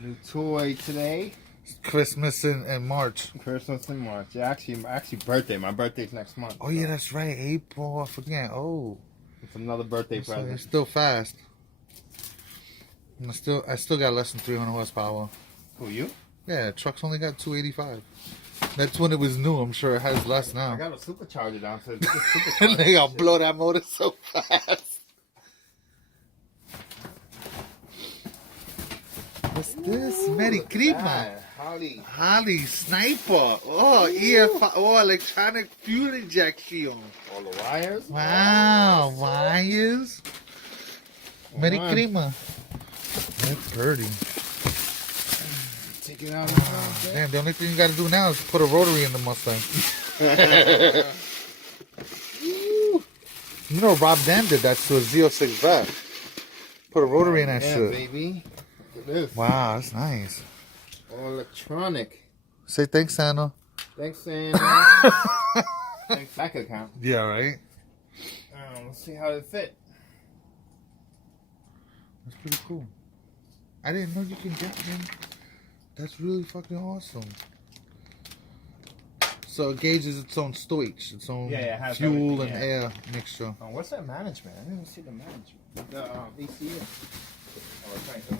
new toy today. Christmas in March. Christmas in March. Yeah, actually birthday. My birthday's next month. Oh yeah, that's right. April. I forget. Oh, it's another birthday present. It's still fast. I still got less than 300 horsepower. Who, you? Yeah, truck's only got 285. That's when it was new. I'm sure it has less now. I got a supercharger downstairs. They gonna blow that motor so fast. What's this? Merry Christmas. Holley Sniper. Oh, EFI. Oh, electronic fuel injection. All the wires. Wow, wires. Merry Christmas. That's pretty. Take it out. Damn, the only thing you gotta do now is put a rotary in the Mustang. You know, Rob Dan did that to a Z06 Vet. Put a rotary in that shit. Baby. Look at this. Wow, that's nice. All electronic. Say thanks, Santa. Thanks, Santa. Thanks, bank account. Yeah, right? Let's see how it fit. That's pretty cool. I didn't know you can get them. That's really fucking awesome. So it gauges its own stowage, its own fuel and air mixture. Oh, what's that management? I didn't even see the management. The ECU. Oh, it's right there.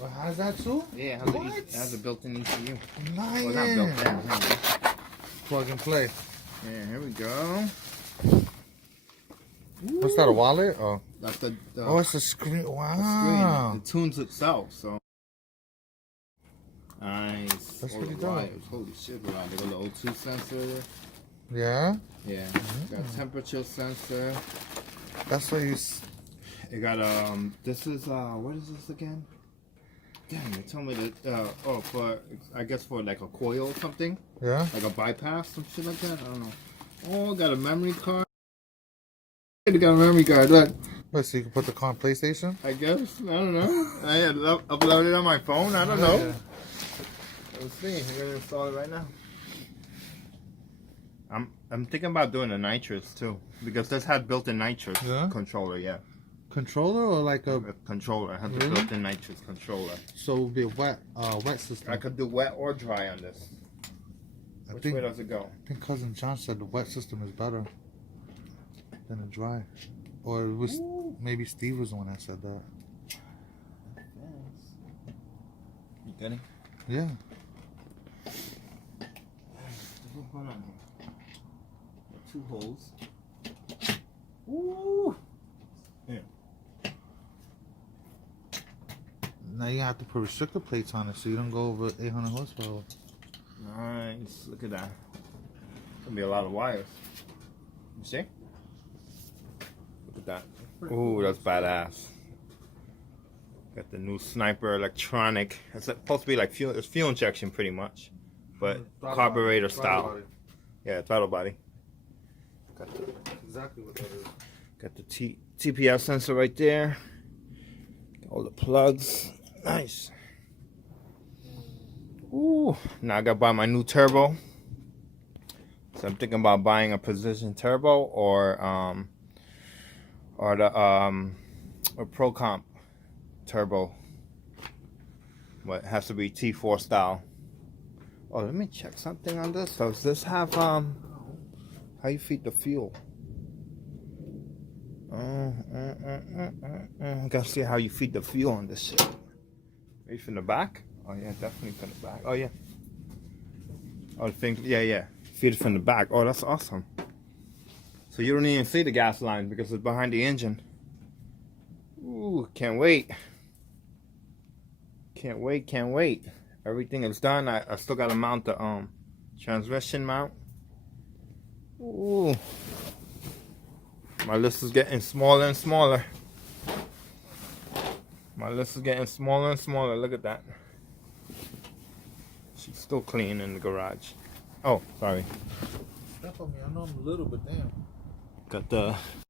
Well, has that too? Yeah, it has a built-in ECU. Nice. Well, not built-in. Plug and play. Yeah, here we go. What's that, a wallet? Oh, that's the oh, it's a screen. Wow. The screen. It tunes itself, so. Nice. That's all pretty the dope. wires. Holy shit, wow. They got the O2 sensor there. Yeah? Yeah. Got temperature sensor. That's what you... It got, this is, what is this again? Damn, they told me that, for, I guess for like a coil or something. Yeah? Like a bypass, some shit like that. I don't know. Oh, got a memory card. It got a memory card, look. Wait, so you can put the car on PlayStation? I guess. I don't know. I had uploaded it on my phone. I don't know. Yeah. Let's see. We're gonna install it right now. I'm thinking about doing a nitrous too, because this had built-in nitrous controller. Yeah. Controller or like a controller? It has a built-in nitrous controller. So it would be a wet system. I could do wet or dry on this. Which way does it go? I think Cousin John said the wet system is better than a dry. Or it was maybe Steve was the one that said that. You getting? Yeah. Hold on here. 2 holes. Ooh. Yeah. Now you have to put restrictor plates on it so you don't go over 800 horsepower. Nice. Look at that. Gonna be a lot of wires. You see? Look at that. Ooh, that's badass. Got the new Sniper electronic. It's supposed to be like fuel. It's fuel injection pretty much, but carburetor style. Yeah, throttle body. Got exactly what that is. Got the TPS sensor right there. All the plugs. Nice. Ooh. Now I gotta buy my new turbo. So I'm thinking about buying a precision turbo or a Pro Comp turbo. But it has to be T4 style. Oh, let me check something on this. So does this have how you feed the fuel? Gotta see how you feed the fuel on this shit. Maybe from the back? Oh yeah, definitely from the back. Oh yeah. Oh, the thing. Yeah. Feed it from the back. Oh, that's awesome. So you don't even see the gas line because it's behind the engine. Ooh, can't wait. Can't wait. Everything is done. I still gotta mount the transmission mount. Ooh. My list is getting smaller and smaller. Look at that. She's still clean in the garage. Oh, sorry. Step on me. I know I'm a little, but damn. Got the